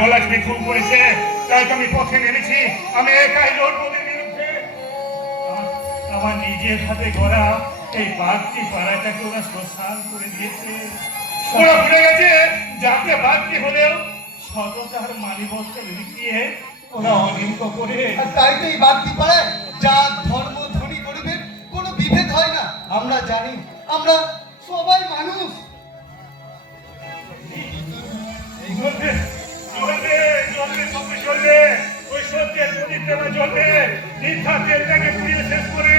গলাকে খুন করেছে, তাই তো আমি পথে নেমেছি। আমি একাই লড়বো ওদের বিরুদ্ধে। আমার নিজের হাতে গড়া এই বাগদি পাড়াটাকে ওরা শ্মশান করে দিয়েছে। ওরা ভুলে গেছে যাতে বাগদি হলেও সততার মানিবস্ত্র লুকিয়ে ওরা অহিংস করে। আর তাই তো এই বাগদি পাড়ায় জাত ধর্ম ধনী গরিবের কোনো বিভেদ হয় না। আমরা জানি আমরা সবাই মানুষ। চলবে চলবে চলবে সবই চলবে। ওই সত্যের প্রদীপ দেওয়া চলবে। মিথ্যা তেলটাকে পুড়িয়ে শেষ করে